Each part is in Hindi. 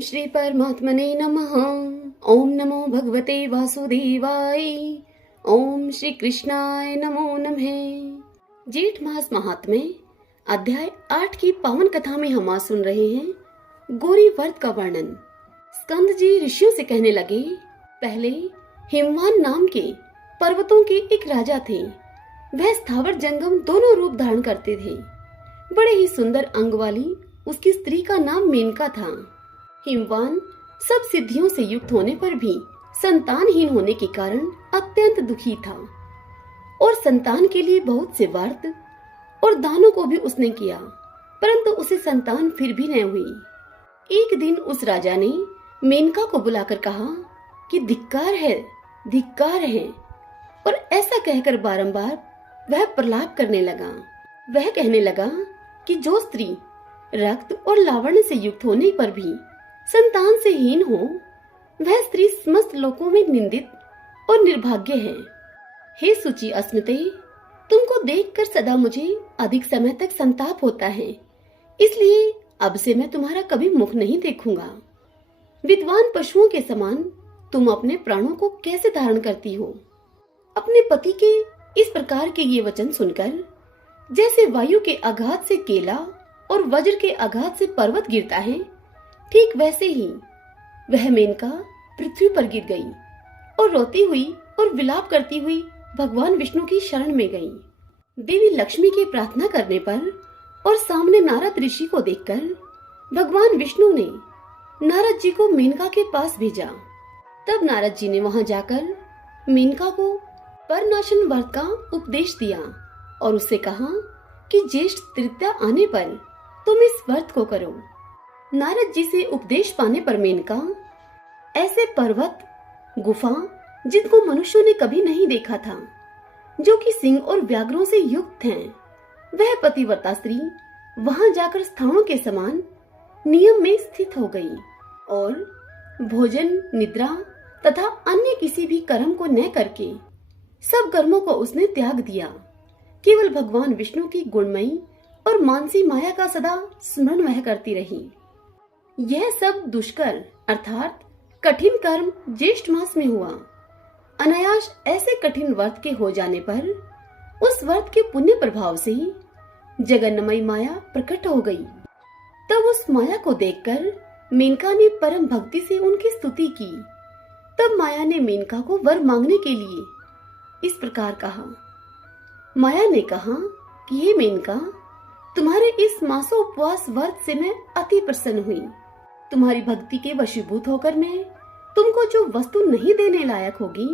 श्री परमात्मने नमः। ओम नमो भगवते वासुदेवाय। ओम श्री कृष्णाय नमो नमः। जेठ मास महात्म्य अध्याय 8 की पावन कथा में हम आज सुन रहे हैं गौरी व्रत का वर्णन। स्कंद जी ऋषियों से कहने लगे, पहले हिमवान नाम के पर्वतों के एक राजा थे। वह स्थावर जंगम दोनों रूप धारण करते थे। बड़े ही सुंदर अंग वाली उसकी स्त्री का नाम मेनका था। हिमवान सब सिद्धियों से युक्त होने पर भी संतानहीन होने के कारण अत्यंत दुखी था और संतान के लिए बहुत से व्रत और दानों को भी उसने किया, परंतु उसे संतान फिर भी न हुई। एक दिन उस राजा ने मेनका को बुलाकर कहा कि धिक्कार है, धिक्कार है, और ऐसा कहकर बारंबार वह प्रलाप करने लगा। वह कहने लगा कि जो स्त्री रक्त और लावण्य से युक्त होने पर भी संतान से हीन हो, वह स्त्री समस्त लोकों में निंदित और निर्भाग्य है। हे सुचि अस्मिते, तुमको देखकर सदा मुझे अधिक समय तक संताप होता है, इसलिए अब से मैं तुम्हारा कभी मुख नहीं देखूंगा। विद्वान पशुओं के समान तुम अपने प्राणों को कैसे धारण करती हो? अपने पति के इस प्रकार के ये वचन सुनकर जैसे वायु के आघात से केला और वज्र के आघात से पर्वत गिरता है, ठीक वैसे ही वह मेनका पृथ्वी पर गिर गई और रोती हुई और विलाप करती हुई भगवान विष्णु की शरण में गई। देवी लक्ष्मी के प्रार्थना करने पर और सामने नारद ऋषि को देखकर भगवान विष्णु ने नारद जी को मेनका के पास भेजा। तब नारद जी ने वहां जाकर मेनका को परनाशन व्रत का उपदेश दिया और उससे कहा कि ज्येष्ठ तृतीया आने पर तुम इस व्रत को करो। नारद जी से उपदेश पाने पर मेनका ऐसे पर्वत, गुफा जिनको मनुष्यों ने कभी नहीं देखा था, जो कि सिंह और व्याघ्रों से युक्त हैं, वह पतिव्रता स्त्री वहां जाकर स्थानों के समान नियम में स्थित हो गई और भोजन, निद्रा तथा अन्य किसी भी कर्म को न करके सब कर्मों को उसने त्याग दिया। केवल भगवान विष्णु की गुणमयी और मानसी माया का सदा स्मरण वह करती रही। यह सब दुष्कर अर्थात कठिन कर्म ज्येष्ठ मास में हुआ। अनायास ऐसे कठिन व्रत के हो जाने पर उस व्रत के पुण्य प्रभाव से जगन्नमयी माया प्रकट हो गई। तब उस माया को देखकर मेनका ने परम भक्ति से उनकी स्तुति की। तब माया ने मेनका को वर मांगने के लिए इस प्रकार कहा। माया ने कहा कि हे मेनका, तुम्हारे इस मासोपवास व्रत से मैं अति प्रसन्न हुई। तुम्हारी भक्ति के वशीभूत होकर मैं तुमको जो वस्तु नहीं देने लायक होगी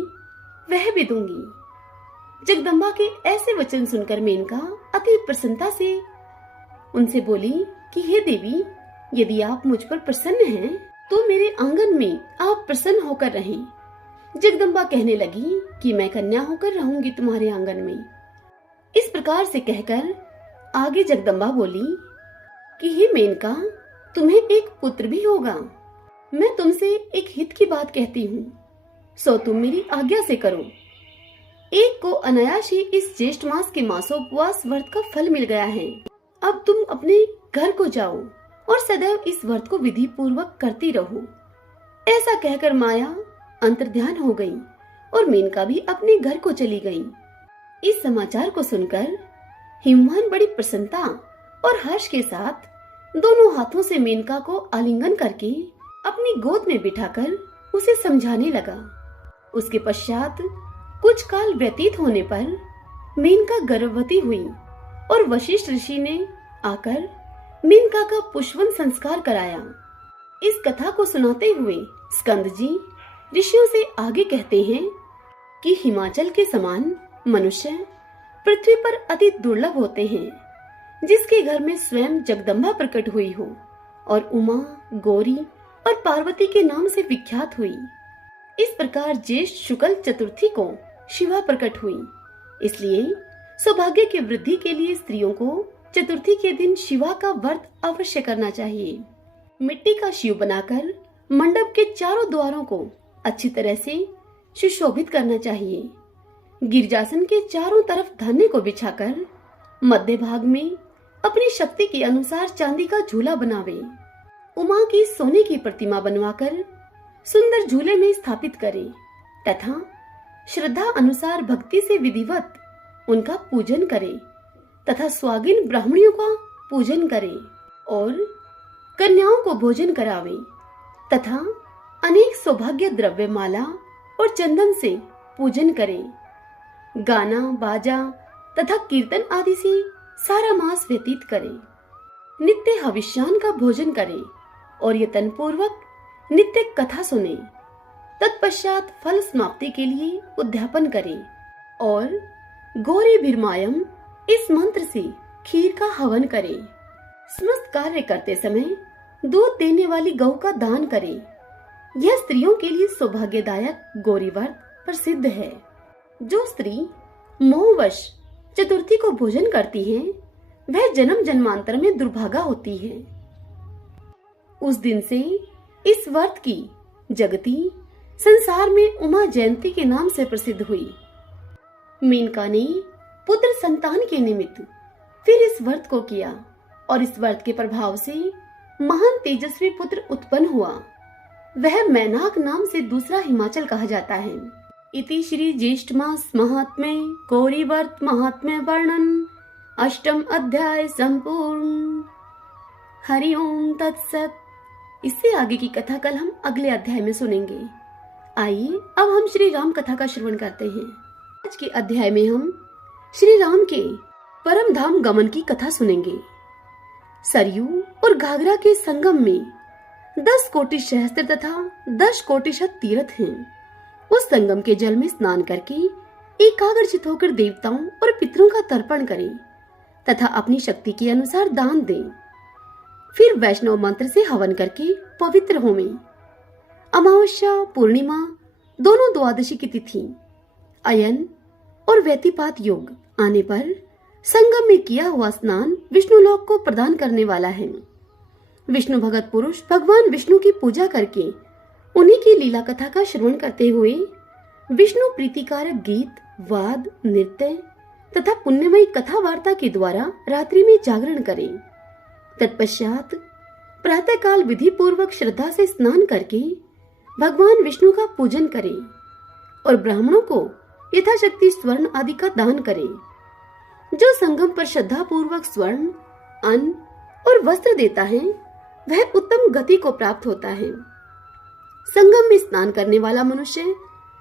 वह भी दूंगी। जगदम्बा के ऐसे वचन सुनकर मेनका अति प्रसन्नता से उनसे बोली कि हे देवी, यदि आप मुझ पर प्रसन्न हैं तो मेरे आंगन में आप प्रसन्न होकर रहें। जगदम्बा कहने लगी कि मैं कन्या होकर रहूंगी तुम्हारे आंगन में। इस प्रकार से कहकर आगे जगदम्बा बोली कि हे मेनका, तुम्हें एक पुत्र भी होगा। मैं तुमसे एक हित की बात कहती हूँ, सो तुम मेरी आज्ञा से करो। एक को अनायास ही इस ज्येष्ठ मास के मासोपवास व्रत का फल मिल गया है। अब तुम अपने घर को जाओ और सदैव इस व्रत को विधि पूर्वक करती रहो। ऐसा कहकर माया अंतर्ध्यान हो गई और मेनका भी अपने घर को चली गई। इस समाचार को सुनकर हिमवान बड़ी प्रसन्नता और हर्ष के साथ दोनों हाथों से मेनका को आलिंगन करके अपनी गोद में बिठाकर उसे समझाने लगा। उसके पश्चात कुछ काल व्यतीत होने पर मेनका गर्भवती हुई और वशिष्ठ ऋषि ने आकर मेनका का पुष्पवन संस्कार कराया। इस कथा को सुनाते हुए स्कंद जी ऋषियों से आगे कहते हैं कि हिमाचल के समान मनुष्य पृथ्वी पर अति दुर्लभ होते हैं, जिसके घर में स्वयं जगदम्बा प्रकट हुई हो और उमा, गौरी और पार्वती के नाम से विख्यात हुई। इस प्रकार ज्येष्ठ शुक्ल चतुर्थी को शिवा प्रकट हुई। इसलिए सौभाग्य की वृद्धि के लिए स्त्रियों को चतुर्थी के दिन शिवा का व्रत अवश्य करना चाहिए। मिट्टी का शिव बनाकर मंडप के चारों द्वारों को अच्छी तरह से सुशोभित करना चाहिए। गिरजासन के चारों तरफ धान्य को बिछाकर मध्य भाग में अपनी शक्ति के अनुसार चांदी का झूला बनावे उमा की सोने की प्रतिमा बनवाकर सुंदर झूले में स्थापित करे तथा श्रद्धा अनुसार भक्ति से विधिवत उनका पूजन करे तथा स्वागिन ब्राह्मणियों का पूजन करे और कन्याओं को भोजन करावे तथा अनेक सौभाग्य द्रव्य माला और चंदन से पूजन करे। गाना बाजा तथा कीर्तन आदि से सारा मास व्यतीत करे। नित्य हविष्यान का भोजन करे और यतन पूर्वक नित्य कथा सुने। तत्पश्चात फल समाप्ति के लिए उद्यापन करे और गौरी भीरमायम इस मंत्र से खीर का हवन करे। समस्त कार्य करते समय दूध देने वाली गौ का दान करे। यह स्त्रियों के लिए सौभाग्यदायक गौरी व्रत प्रसिद्ध है। जो स्त्री मोहवश चतुर्थी को भोजन करती है वह जन्म जन्मांतर में दुर्भागा होती है। उस दिन से इस व्रत की जगती संसार में उमा जयंती के नाम से प्रसिद्ध हुई। मेनका ने पुत्र संतान के निमित्त फिर इस व्रत को किया और इस व्रत के प्रभाव से महान तेजस्वी पुत्र उत्पन्न हुआ। वह मैनाक नाम से दूसरा हिमाचल कहा जाता है। इति श्री ज्येष्ठ मास महात्म्य गौरी व्रत महात्म्य वर्णन अष्टम अध्याय संपूर्ण। हरि ओम तत्सत। इससे आगे की कथा कल हम अगले अध्याय में सुनेंगे। आइए अब हम श्री राम कथा का श्रवण करते हैं। आज के अध्याय में हम श्री राम के परम धाम गमन की कथा सुनेंगे। सरयू और घाघरा के संगम में 10 कोटि सहस्त्र तथा 10 कोटि शत तीर्थ हैं। उस संगम के जल में स्नान करके एकाग्रचित होकर देवताओं और पितरों का तर्पण करें तथा अपनी शक्ति के अनुसार दान दें। फिर वैष्णव मंत्र से हवन करके पवित्र होवें। अमावस्या पूर्णिमा दोनों द्वादशी की तिथि अयन और व्यतिपात योग आने पर संगम में किया हुआ स्नान विष्णुलोक को प्रदान करने वाला है। विष्णु भगत पुरुष भगवान विष्णु की पूजा करके उन्हीं की लीला कथा का श्रवण करते हुए विष्णु प्रीतिकारक गीत वाद नृत्य तथा पुण्यमयी कथा वार्ता के द्वारा रात्रि में जागरण करें। तत्पश्चात प्रातः काल विधि पूर्वक श्रद्धा से स्नान करके भगवान विष्णु का पूजन करें और ब्राह्मणों को यथाशक्ति स्वर्ण आदि का दान करें। जो संगम पर श्रद्धा पूर्वक स्वर्ण अन्न और वस्त्र देता है वह उत्तम गति को प्राप्त होता है। संगम में स्नान करने वाला मनुष्य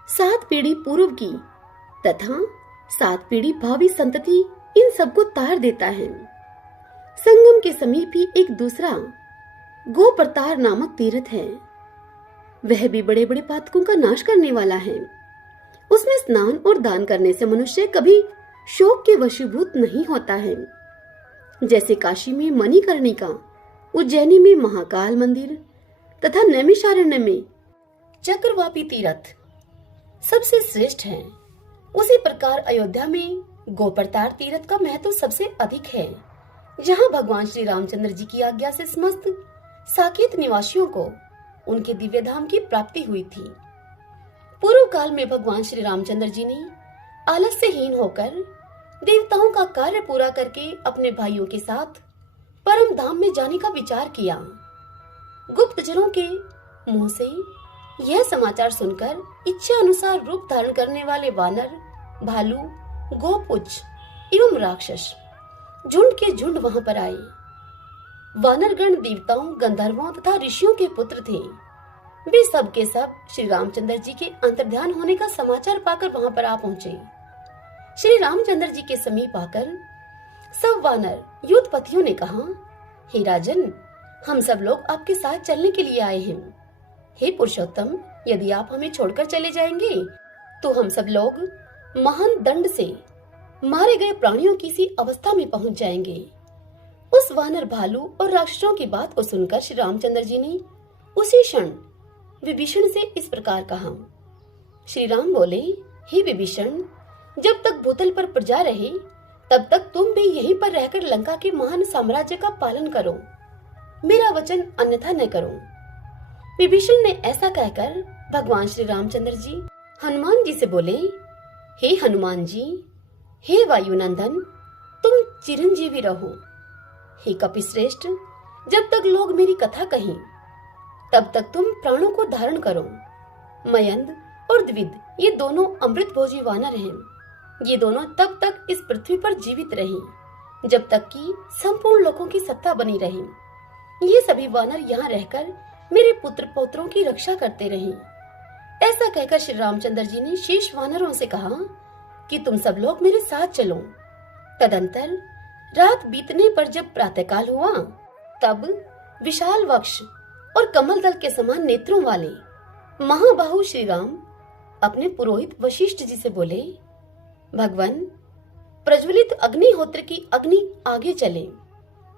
7 पीढ़ी पूर्व की तथा 7 पीढ़ी भावी संतति इन सबको तार देता है। संगम के समीप ही एक दूसरा गोप्रतार नामक तीर्थ है। वह भी बड़े बड़े पातकों का नाश करने वाला है। उसमें स्नान और दान करने से मनुष्य कभी शोक के वशीभूत नहीं होता है। जैसे काशी में मणिकर्णिका, उज्जैनी में महाकाल मंदिर तथा नैमिषारण्य में चक्रवापी तीर्थ सबसे श्रेष्ठ है, उसी प्रकार अयोध्या में गोप्रतार तीर्थ का महत्व सबसे अधिक है, जहाँ भगवान श्री रामचंद्र जी की आज्ञा से समस्त साकेत निवासियों को उनके दिव्य धाम की प्राप्ति हुई थी। पूर्व काल में भगवान श्री रामचंद्र जी ने आलस्यहीन होकर देवताओं का कार्य पूरा करके अपने भाइयों के साथ परम धाम में जाने का विचार किया। गुप्तचरों के मुंह से यह समाचार सुनकर इच्छा अनुसार रूप धारण करने वाले वानर, भालू, गोपुच्छ एवं राक्षस झुंड के झुंड वहां पर आए। वानरगण देवताओं, गंधर्वों तथा ऋषियों के पुत्र थे। वे सब के सब श्री रामचंद्र जी के अंतर्ध्यान होने का समाचार पाकर वहां पर आ पहुंचे। श्री रामचंद्र जी के समीप आकर सब वानर युद्धपतियों ने कहा, हे राजन, हम सब लोग आपके साथ चलने के लिए आए हैं। हे पुरुषोत्तम, यदि आप हमें छोड़कर चले जाएंगे तो हम सब लोग महान दंड से मारे गए प्राणियों की सी अवस्था में पहुंच जाएंगे। उस वानर, भालू और राक्षसों की बात को सुनकर श्री रामचंद्र जी ने उसी क्षण विभीषण से इस प्रकार कहा। श्री राम बोले, हे विभीषण, जब तक भूतल पर प्रजा रहे तब तक तुम भी यहीं पर रहकर लंका के महान साम्राज्य का पालन करो, मेरा वचन अन्यथा न करो। विभीषण ने ऐसा कहकर भगवान श्री रामचंद्र जी हनुमान जी से बोले, हे हनुमान जी, हे वायुनंदन, तुम चिरंजीवी रहो। हे कपिश्रेष्ठ, जब तक लोग मेरी कथा कहें तब तक तुम प्राणों को धारण करो। मयंद और द्विद ये दोनों अमृत भोजी वानर हैं। ये दोनों तब तक इस पृथ्वी पर जीवित रहें जब तक कि संपूर्ण लोगों की सत्ता बनी रहे। ये सभी वानर यहाँ रहकर मेरे पुत्र पौत्रों की रक्षा करते रहें। ऐसा कहकर श्री रामचंद्र जी ने शेष वानरों से कहा कि तुम सब लोग मेरे साथ चलो। तदंतर रात बीतने पर जब प्रातःकाल हुआ तब विशाल वक्ष और कमल दल के समान नेत्रों वाले महाबाहु श्री राम अपने पुरोहित वशिष्ठ जी से बोले, भगवान, प्रज्वलित अग्निहोत्र की अग्नि आगे चले,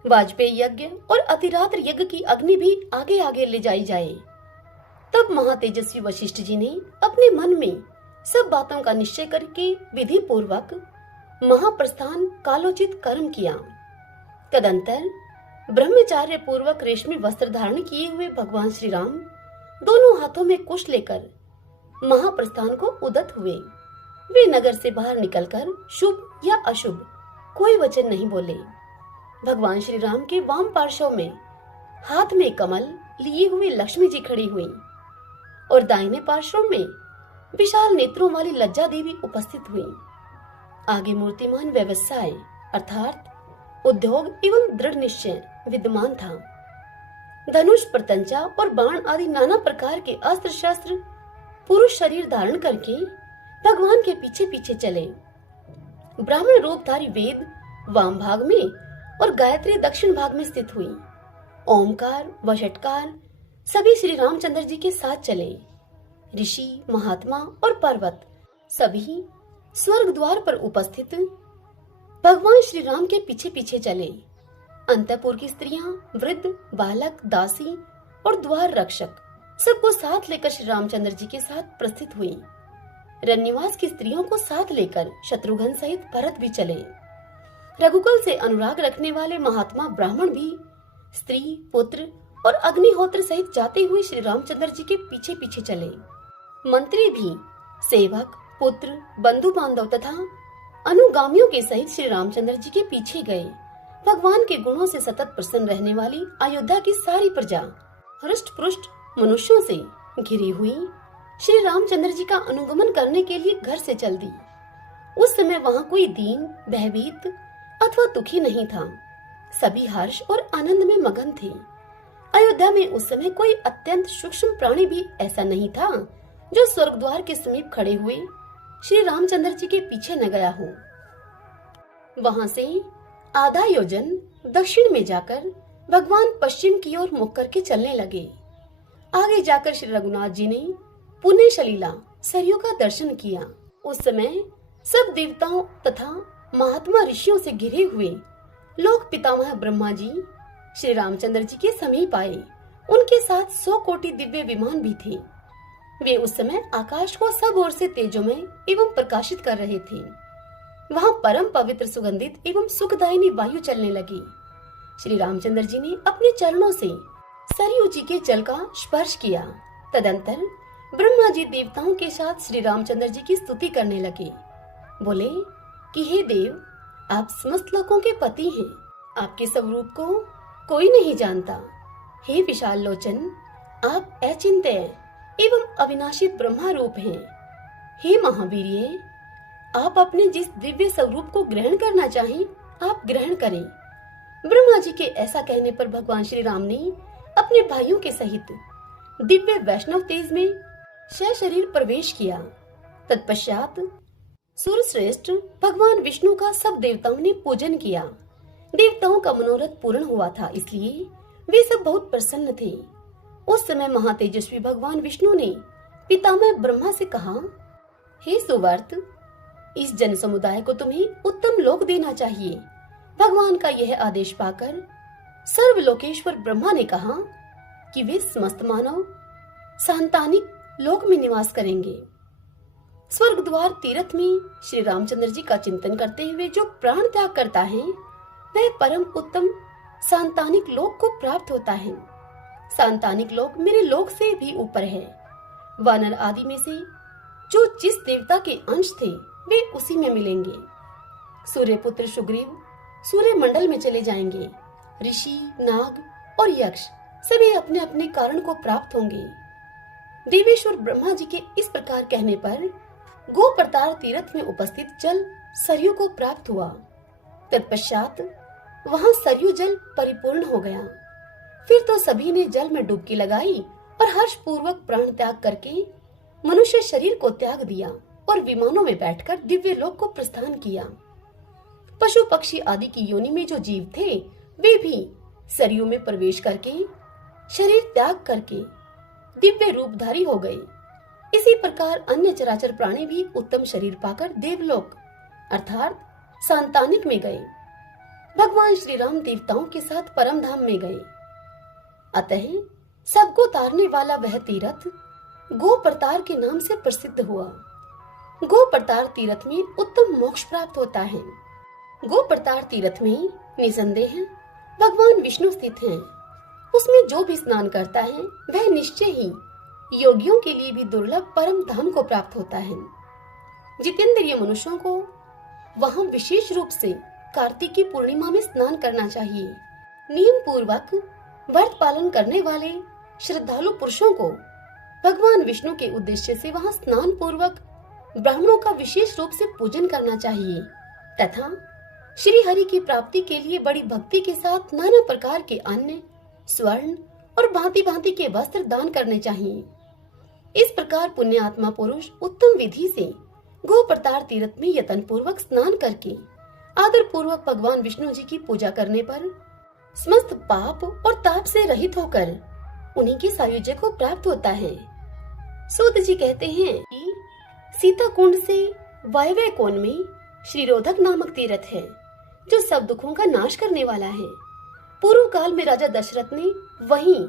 वाजपेयी यज्ञ और अतिरात्र यज्ञ की अग्नि भी आगे आगे ले जाई जाए। तब महातेजस्वी वशिष्ठ जी ने अपने मन में सब बातों का निश्चय करके विधि पूर्वक महाप्रस्थान कालोचित कर्म किया। तदंतर ब्रह्मचार्य पूर्वक रेशमी वस्त्र धारण किए हुए भगवान श्री राम दोनों हाथों में कुश लेकर महाप्रस्थान को उदत हुए। वे नगर से बाहर निकलकर शुभ या अशुभ कोई वचन नहीं बोले। भगवान श्री राम के वाम पार्श्व में हाथ में कमल लिए हुए लक्ष्मी जी खड़ी हुई और दाहिने पार्श्व में विशाल नेत्रों वाली लज्जा देवी उपस्थित हुई। आगे मूर्तिमान व्यवसाय अर्थात उद्योग एवं दृढ़ निश्चय विद्यमान था। धनुष, प्रतंचा और बाण आदि नाना प्रकार के अस्त्र शस्त्र पुरुष शरीर धारण करके भगवान के पीछे पीछे चले। ब्राह्मण रूपधारी वेद वाम भाग में और गायत्री दक्षिण भाग में स्थित हुई। ओमकार व षटकार सभी श्री रामचंद्र जी के साथ चले। ऋषि, महात्मा और पर्वत सभी स्वर्ग द्वार पर उपस्थित भगवान श्री राम के पीछे पीछे चले। अंतपुर की स्त्रियां, वृद्ध, बालक, दासी और द्वार रक्षक सबको साथ लेकर श्री रामचंद्र जी के साथ प्रस्थित हुई। रन्निवास की स्त्रियों को साथ लेकर शत्रुघ्न सहित भरत भी चले। रघुकुल से अनुराग रखने वाले महात्मा ब्राह्मण भी स्त्री, पुत्र और अग्निहोत्र सहित जाते हुए श्री रामचंद्र जी के पीछे पीछे चले। मंत्री भी सेवक, पुत्र, बंधु बांधव तथा अनुगामियों के सहित श्री रामचंद्र जी के पीछे गए। भगवान के गुणों से सतत प्रसन्न रहने वाली अयोध्या की सारी प्रजा हृष्ट पुष्ट मनुष्यों से घिरी हुई श्री रामचंद्र जी का अनुगमन करने के लिए घर से चल दी। उस समय वहाँ कोई दीन, भयभीत अथवा दुखी नहीं था। सभी हर्ष और आनंद में मगन थे। अयोध्या में उस समय कोई अत्यंत सूक्ष्म प्राणी भी ऐसा नहीं था जो स्वर्ग द्वार के समीप खड़े हुए श्री रामचंद्र जी के पीछे न गया हो। वहां से आधा योजन दक्षिण में जाकर भगवान पश्चिम की ओर मुख करके चलने लगे। आगे जाकर श्री रघुनाथ जी ने पुण्य सलीला सरयू का दर्शन किया। उस समय सब देवताओं तथा महात्मा ऋषियों से घिरे हुए लोक पितामह ब्रह्मा जी श्री रामचंद्र जी के समीप आए। उनके साथ 100 कोटि दिव्य विमान भी थे। वे उस समय आकाश को सब ओर से तेजोमय एवं प्रकाशित कर रहे थे। वहाँ परम पवित्र, सुगंधित एवं सुखदायिनी वायु चलने लगी। श्री रामचंद्र जी ने अपने चरणों से सरयू जी के जल का स्पर्श किया। तदंतर ब्रह्मा जी देवताओं के साथ श्री रामचंद्र जी की स्तुति करने लगे। बोले कि हे देव, आप समस्त लोकों के पति हैं। आपके स्वरूप को कोई नहीं जानता। हे विशाल लोचन, आप अचिंत्य एवं अविनाशी ब्रह्मा रूप हैं। हे महावीर्य, आप अपने जिस दिव्य स्वरूप को ग्रहण करना चाहें, आप ग्रहण करें। ब्रह्मा जी के ऐसा कहने पर भगवान श्री राम ने अपने भाइयों के सहित दिव्य वैष्णव तेज में शरीर प्रवेश किया। तत्पश्चात सूर्यश्रेष्ठ भगवान विष्णु का सब देवताओं ने पूजन किया। देवताओं का मनोरथ पूर्ण हुआ था, इसलिए वे सब बहुत प्रसन्न थे। उस समय महातेजस्वी भगवान विष्णु ने पितामह ब्रह्मा से कहा, हे सुवर्त, इस जन समुदाय को तुम्हें उत्तम लोक देना चाहिए। भगवान का यह आदेश पाकर सर्वलोकेश्वर ब्रह्मा ने कहा कि वे समस्त मानव सांतानिक लोक में निवास करेंगे। स्वर्ग द्वार तीर्थ में श्री रामचंद्र जी का चिंतन करते हुए जो प्राण त्याग करता है, वह परम उत्तम सांतानिक लोक को प्राप्त होता है। सांतानिक लोक मेरे लोक से भी ऊपर है। वानर आदि में से जो जिस देवता के अंश थे, वे उसी में मिलेंगे। सूर्य पुत्र सुग्रीव सूर्य मंडल में चले जाएंगे। ऋषि, नाग और यक्ष सभी अपने अपने कारण को प्राप्त होंगे। देवेश्वर ब्रह्मा जी के इस प्रकार कहने पर गोप्रतार तीर्थ में उपस्थित जल सरयू को प्राप्त हुआ। तत्पश्चात वहां सरयू जल परिपूर्ण हो गया। फिर तो सभी ने जल में डुबकी लगाई और हर्ष पूर्वक प्राण त्याग करके मनुष्य शरीर को त्याग दिया और विमानों में बैठकर दिव्य लोक को प्रस्थान किया। पशु पक्षी आदि की योनि में जो जीव थे वे भी सरयू में प्रवेश करके शरीर त्याग करके दिव्य रूपधारी हो गए। इसी प्रकार अन्य चराचर प्राणी भी उत्तम शरीर पाकर देवलोक अर्थात सांतानिक में गए। भगवान श्री राम देवताओं के साथ परम धाम में गए। अतः सबको तारने वाला वह तीर्थ गोप्रतार के नाम से प्रसिद्ध हुआ। गोप्रतार तीर्थ में उत्तम मोक्ष प्राप्त होता है। गोप्रतार तीर्थ में निसंदेह भगवान विष्णु स्थित हैं। उसमें जो भी स्नान करता है वह निश्चय ही योगियों के लिए भी दुर्लभ परम धाम को प्राप्त होता है। जितेंद्रिय मनुष्यों को वहां विशेष रूप से कार्तिक की पूर्णिमा में स्नान करना चाहिए। नियम पूर्वक व्रत पालन करने वाले श्रद्धालु पुरुषों को भगवान विष्णु के उद्देश्य से वहां स्नान पूर्वक ब्राह्मणों का विशेष रूप से पूजन करना चाहिए तथा श्री हरि की प्राप्ति के लिए बड़ी भक्ति के साथ नाना प्रकार के अन्न, स्वर्ण और भांति भांति के वस्त्र दान करने चाहिए। इस प्रकार पुण्य आत्मा पुरुष उत्तम विधि से गोप्रतार तीर्थ में यत्न पूर्वक स्नान करके आदर पूर्वक भगवान विष्णु जी की पूजा करने पर समस्त पाप और ताप से रहित होकर उन्हीं के सायुज्य को प्राप्त होता है। सूत जी कहते हैं कि सीता कुंड से वायव्य कोण में श्रीरोधक नामक तीर्थ है जो सब दुखों का नाश करने वाला है। पूर्व काल में राजा दशरथ ने वहीं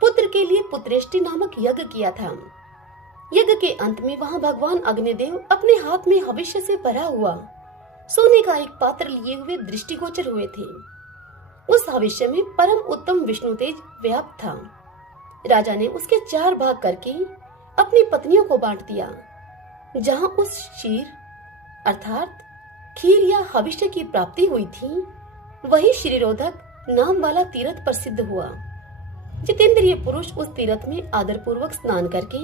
पुत्र के लिए पुत्रेष्टि नामक यज्ञ किया था। यज्ञ के अंत में वहां भगवान अग्निदेव अपने हाथ में हविष्य से भरा हुआ सोने का एक पात्र लिए हुए दृष्टिगोचर हुए थे। उस हविष्य में परम उत्तम विष्णु तेज व्याप्त था। राजा ने उसके 4 भाग करके अपनी पत्नियों को बांट दिया। जहां उस क्षीर अर्थात खीर या हविष्य की प्राप्ति हुई थी वही श्रीरोधक नाम वाला तीर्थ प्रसिद्ध हुआ। जितेंद्रिय पुरुष उस तीर्थ में आदर पूर्वक स्नान करके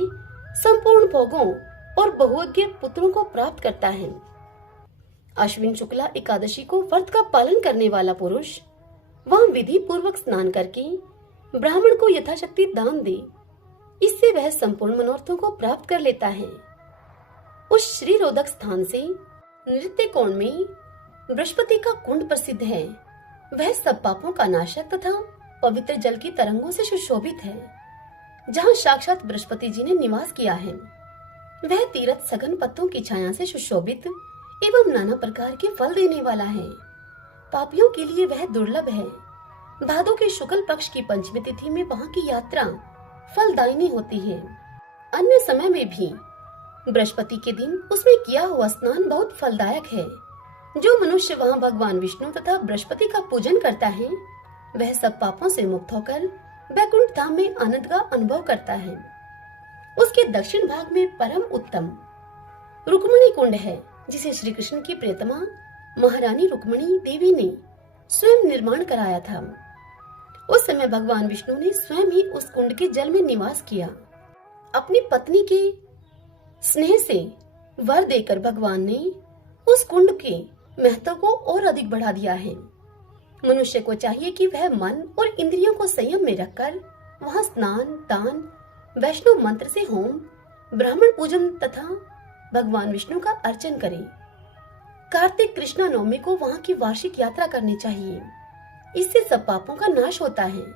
संपूर्ण भोगों और बहुज्ञ पुत्रों को प्राप्त करता है। अश्विन शुक्ला एकादशी को व्रत का पालन करने वाला पुरुष वहां विधि पूर्वक स्नान करके ब्राह्मण को यथाशक्ति दान दे। इससे वह संपूर्ण मनोरथों को प्राप्त कर लेता है। उस श्रीरोधक स्थान से नृत्य कोण में बृहस्पति का कुंड प्रसिद्ध है। वह सब पापों का नाशक तथा पवित्र जल की तरंगों से सुशोभित है, जहाँ साक्षात बृहस्पति जी ने निवास किया है। वह तीर्थ सघन पत्तों की छाया से सुशोभित एवं नाना प्रकार के फल देने वाला है। पापियों के लिए वह दुर्लभ है। भादों के शुक्ल पक्ष की पंचमी तिथि में वहाँ की यात्रा फलदायिनी होती है। अन्य समय में भी बृहस्पति के दिन उसमें किया हुआ स्नान बहुत फलदायक है। जो मनुष्य वहाँ भगवान विष्णु तथा बृहस्पति का पूजन करता है वह सब पापों से मुक्त होकर वैकुंठ धाम में आनंद का अनुभव करता है। उसके दक्षिण भाग में परम उत्तम रुक्मिणी कुंड है, जिसे श्री कृष्ण की प्रियतमा महारानी रुक्मिणी देवी ने स्वयं निर्माण कराया था। उस समय भगवान विष्णु ने स्वयं ही उस कुंड के जल में निवास किया। अपनी पत्नी के स्नेह से वर देकर भगवान ने उस कुंड के महत्व को और अधिक बढ़ा दिया है। मनुष्य को चाहिए कि वह मन और इंद्रियों को संयम में रखकर वहां स्नान, दान, वैष्णव मंत्र से होम, ब्राह्मण पूजन तथा भगवान विष्णु का अर्चन करे। कार्तिक कृष्णा नवमी को वहां की वार्षिक यात्रा करनी चाहिए। इससे सब पापों का नाश होता है।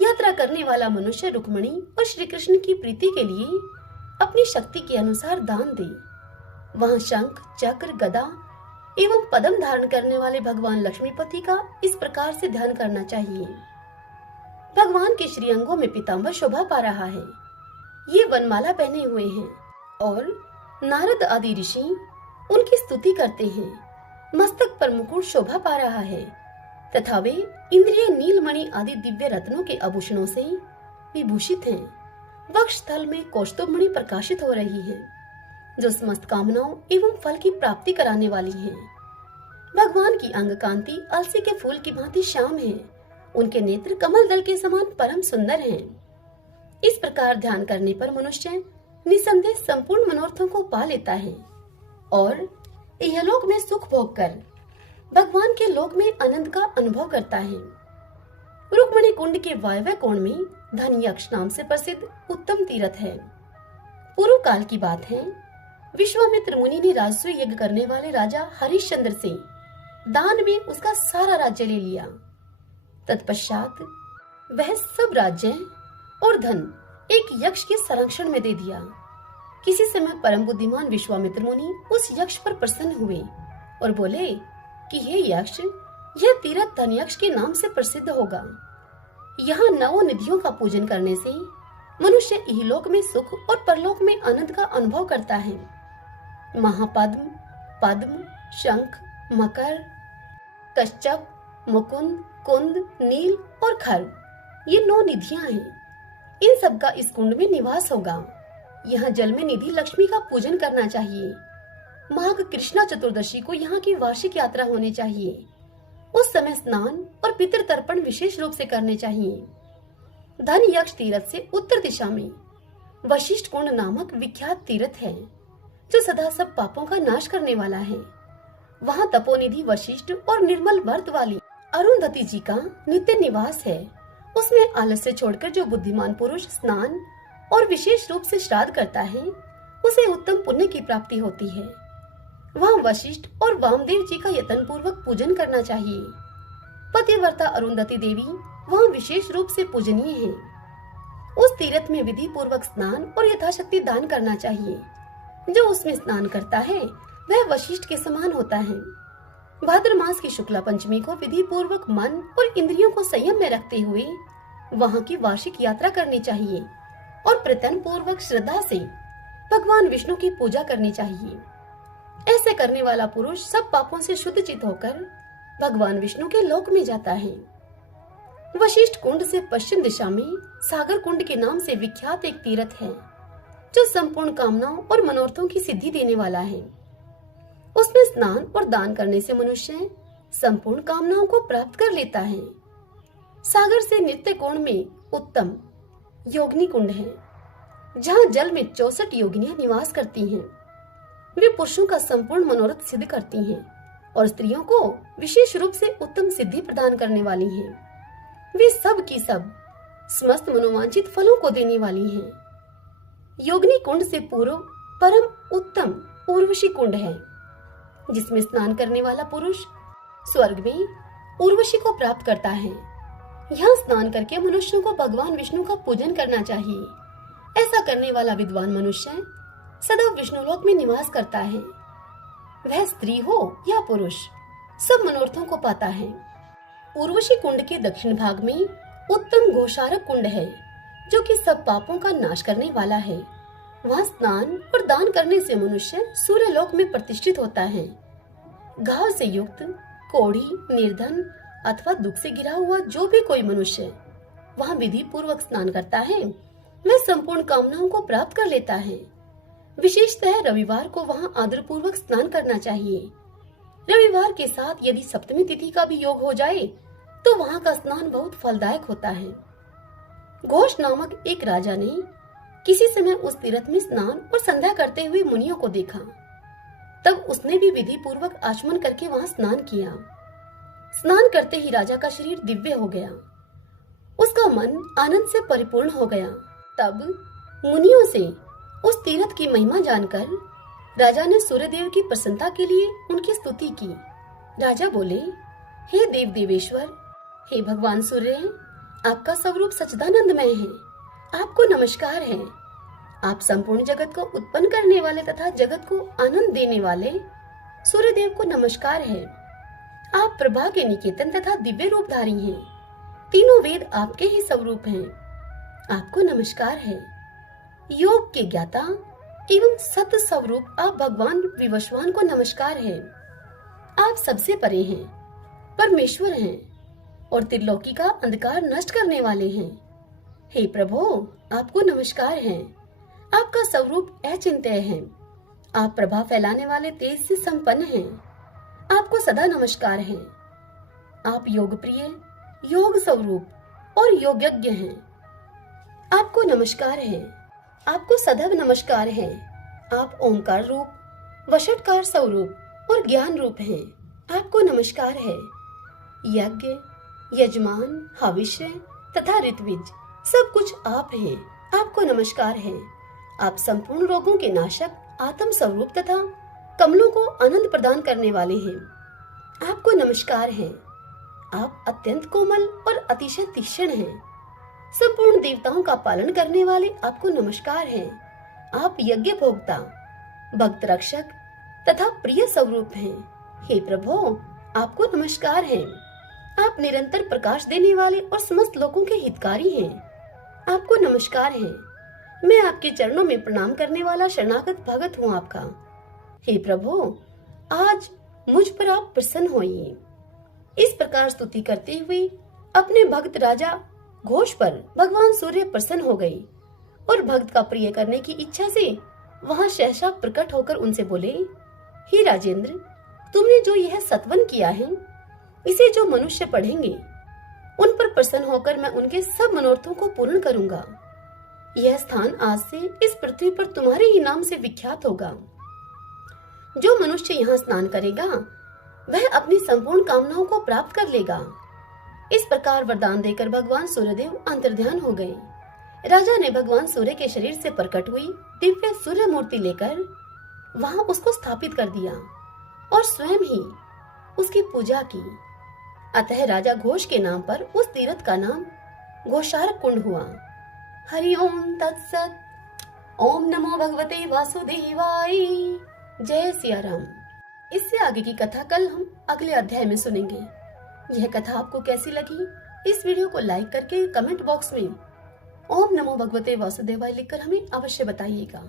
यात्रा करने वाला मनुष्य रुक्मिणी और श्री कृष्ण की प्रीति के लिए अपनी शक्ति के अनुसार दान दे। वहां शंख, चक्र, गदा एवं पद्म धारण करने वाले भगवान लक्ष्मीपति का इस प्रकार से ध्यान करना चाहिए। भगवान के श्री अंगों में पीतांबर शोभा पा रहा है। ये वनमाला पहने हुए हैं और नारद आदि ऋषि उनकी स्तुति करते हैं। मस्तक पर मुकुट शोभा पा रहा है तथा वे इंद्रिय नीलमणि आदि दिव्य रत्नों के आभूषणों से विभूषित हैं। वक्ष स्थल में कौस्तुभमणि प्रकाशित हो रही है, जो समस्त कामनाओं एवं फल की प्राप्ति कराने वाली है। भगवान की अंग कांति अलसी के फूल की भांति श्याम है उनके नेत्र कमल दल के समान परम सुंदर हैं। इस प्रकार ध्यान करने पर मनुष्य निसंदेह संपूर्ण मनोरथों को पा लेता है और इहलोक में सुख भोग कर भगवान के लोक में आनंद का अनुभव करता है। रुक्मिणी कुंड के वायव्य कोण में धन यक्ष नाम से प्रसिद्ध उत्तम तीर्थ है। पूर्व काल की बात है, विश्वामित्र मुनि ने राजस्व यज्ञ करने वाले राजा हरिश्चंद्र से दान में उसका सारा राज्य ले लिया। तत्पश्चात वह सब राज्य और धन एक यक्ष के संरक्षण में दे दिया। किसी समय परम बुद्धिमान विश्वामित्र मुनि उस यक्ष पर प्रसन्न हुए और बोले कि हे यक्ष, यह तीर्थ धन यक्ष के नाम से प्रसिद्ध होगा। यहाँ 9 निधियों का पूजन करने से मनुष्य इहलोक में सुख और परलोक में आनंद का अनुभव करता है। महापद्म, पद्म, शंख, मकर, कश्यप, मुकुंद, कुंद, नील और खर्व, ये 9 निधियां हैं। इन सब का इस कुंड में निवास होगा। यहाँ जल में निधि लक्ष्मी का पूजन करना चाहिए। माघ कृष्णा चतुर्दशी को यहाँ की वार्षिक यात्रा होनी चाहिए। उस समय स्नान और पितृ तर्पण विशेष रूप से करने चाहिए। धन यक्ष तीर्थ से उत्तर दिशा में वशिष्ठ कुंड नामक विख्यात तीर्थ है, जो सदा सब पापों का नाश करने वाला है। वहाँ तपोनिधि वशिष्ठ और निर्मल व्रत वाली अरुंधति जी का नित्य निवास है। उसमें आलस्य छोड़कर जो बुद्धिमान पुरुष स्नान और विशेष रूप से श्राद्ध करता है, उसे उत्तम पुण्य की प्राप्ति होती है। वहाँ वशिष्ठ और वामदेव जी का यत्न पूर्वक पूजन करना चाहिए। पतिव्रता अरुंधति देवी वहाँ विशेष रूप से पूजनीय है। उस तीर्थ में विधि पूर्वक स्नान और यथाशक्ति दान करना चाहिए। जो उसमें स्नान करता है वह वशिष्ठ के समान होता है। भाद्र मास की शुक्ला पंचमी को विधि पूर्वक मन और इंद्रियों को संयम में रखते हुए वहाँ की वार्षिक यात्रा करनी चाहिए और प्रयत्न पूर्वक श्रद्धा से भगवान विष्णु की पूजा करनी चाहिए। ऐसे करने वाला पुरुष सब पापों से शुद्ध चित होकर भगवान विष्णु के लोक में जाता है। वशिष्ठ कुंड से पश्चिम दिशा में सागर कुंड के नाम से विख्यात एक तीर्थ है, जो संपूर्ण कामनाओं और मनोरथों की सिद्धि देने वाला है। उसमें स्नान और दान करने से मनुष्य संपूर्ण कामनाओं को प्राप्त कर लेता है। सागर से नित्य कोण में उत्तम योगिनी कुंड है, जहाँ जल में 64 योगिनियां निवास करती हैं। वे पुरुषों का संपूर्ण मनोरथ सिद्ध करती हैं और स्त्रियों को विशेष रूप से उत्तम सिद्धि प्रदान करने वाली हैं। वे सब की सब समस्त मनोवांछित फलों को देने वाली हैं। योगिनी कुंड से पूर्व परम उत्तम उर्वशी कुंड है, जिसमें स्नान करने वाला पुरुष स्वर्ग में उर्वशी को प्राप्त करता है। यहाँ स्नान करके मनुष्यों को भगवान विष्णु का पूजन करना चाहिए। ऐसा करने वाला विद्वान मनुष्य सदा विष्णुलोक में निवास करता है। वह स्त्री हो या पुरुष, सब मनोरथों को पाता है। उर्वशी कुंड के दक्षिण भाग में उत्तम गोशारक कुंड है, जो कि सब पापों का नाश करने वाला है। वहाँ स्नान और दान करने से मनुष्य सूर्यलोक में प्रतिष्ठित होता है। घाव से युक्त, कोढ़ी, निर्धन अथवा दुख से घिरा हुआ जो भी कोई मनुष्य वहाँ विधि पूर्वक स्नान करता है, वह संपूर्ण कामनाओं को प्राप्त कर लेता है। विशेषतः रविवार को वहाँ आदर पूर्वक स्नान करना चाहिए। रविवार के साथ यदि सप्तमी तिथि का भी योग हो जाए तो वहाँ का स्नान बहुत फलदायक होता है। घोष नामक एक राजा ने किसी समय उस तीर्थ में स्नान और संध्या करते हुए मुनियों को देखा। तब उसने भी विधि पूर्वक आचमन करके वहाँ स्नान किया। स्नान करते ही राजा का शरीर दिव्य हो गया। उसका मन आनंद से परिपूर्ण हो गया। तब मुनियों से उस तीर्थ की महिमा जानकर राजा ने सूर्यदेव की प्रसन्नता के लिए उनकी स्तुति की। राजा बोले, हे देव देवेश्वर, हे भगवान सूर्य, आपका स्वरूप सच्चिदानंदमय है। आपको नमस्कार है। आप संपूर्ण जगत को उत्पन्न करने वाले तथा जगत को आनंद देने वाले सूर्यदेव को नमस्कार है। आप प्रभा के निकेतन तथा दिव्य रूपधारी हैं। तीनों वेद आपके ही स्वरूप हैं। आपको नमस्कार है। योग के ज्ञाता एवं सत्य स्वरूप आप भगवान विवस्वान को नमस्कार है। आप सबसे परे हैं, परमेश्वर हैं और त्रिलोकी का अंधकार नष्ट करने वाले हैं। हे प्रभु, आपको नमस्कार है। आपका स्वरूप अचिंत्य है। आप प्रभा फैलाने वाले तेज से संपन्न हैं। आपको सदा नमस्कार है। आप योग प्रिय, योग स्वरूप और योगज्ञ हैं। आपको नमस्कार है, आपको सदैव नमस्कार है। आप ओंकार रूप, वषटकार स्वरूप और ज्ञान रूप हैं। आपको नमस्कार है। यज्ञ, यजमान, हविष्य तथा ऋत्विज सब कुछ आप हैं। आपको नमस्कार है। आप संपूर्ण रोगों के नाशक, आत्म स्वरूप तथा कमलों को आनंद प्रदान करने वाले हैं। आपको नमस्कार है। आप अत्यंत कोमल और अतिशय तीक्ष्ण हैं। संपूर्ण देवताओं का पालन करने वाले आपको नमस्कार है। आप यज्ञ भोक्ता, भक्त रक्षक तथा प्रिय स्वरूप हैं। हे प्रभु, आपको नमस्कार है। आप निरंतर प्रकाश देने वाले और समस्त लोगों के हितकारी हैं। आपको नमस्कार है। मैं आपके चरणों में प्रणाम करने वाला शरणागत भगत हूँ आपका। हे प्रभु, आज मुझ पर आप प्रसन्न होइए। इस प्रकार स्तुति करते हुए अपने भक्त राजा घोष पर भगवान सूर्य प्रसन्न हो गए और भक्त का प्रिय करने की इच्छा से वहां सहसा प्रकट होकर उनसे बोले, हे राजेंद्र, तुमने जो यह सत्वन किया है, इसे जो मनुष्य पढ़ेंगे उन पर प्रसन्न होकर मैं उनके सब मनोरथों को पूर्ण करूंगा। यह स्थान आज से इस पृथ्वी पर तुम्हारे ही नाम से विख्यात होगा। जो मनुष्य यहाँ स्नान करेगा वह अपनी संपूर्ण कामनाओं को प्राप्त कर लेगा। इस प्रकार वरदान देकर भगवान सूर्यदेव अंतर्ध्यान हो गए। राजा ने भगवान सूर्य के शरीर से प्रकट हुई दिव्य सूर्य मूर्ति लेकर वहां उसको स्थापित कर दिया और स्वयं ही उसकी पूजा की। अतः राजा घोष के नाम पर उस तीर्थ का नाम घोषारक कुंड हुआ। हरि ओम तत्सत। ओम नमो भगवते वासुदेवाय। जय सिया राम। इससे आगे की कथा कल हम अगले अध्याय में सुनेंगे। यह कथा आपको कैसी लगी? इस वीडियो को लाइक करके कमेंट बॉक्स में ओम नमो भगवते वासुदेवाय लिखकर हमें अवश्य बताइएगा।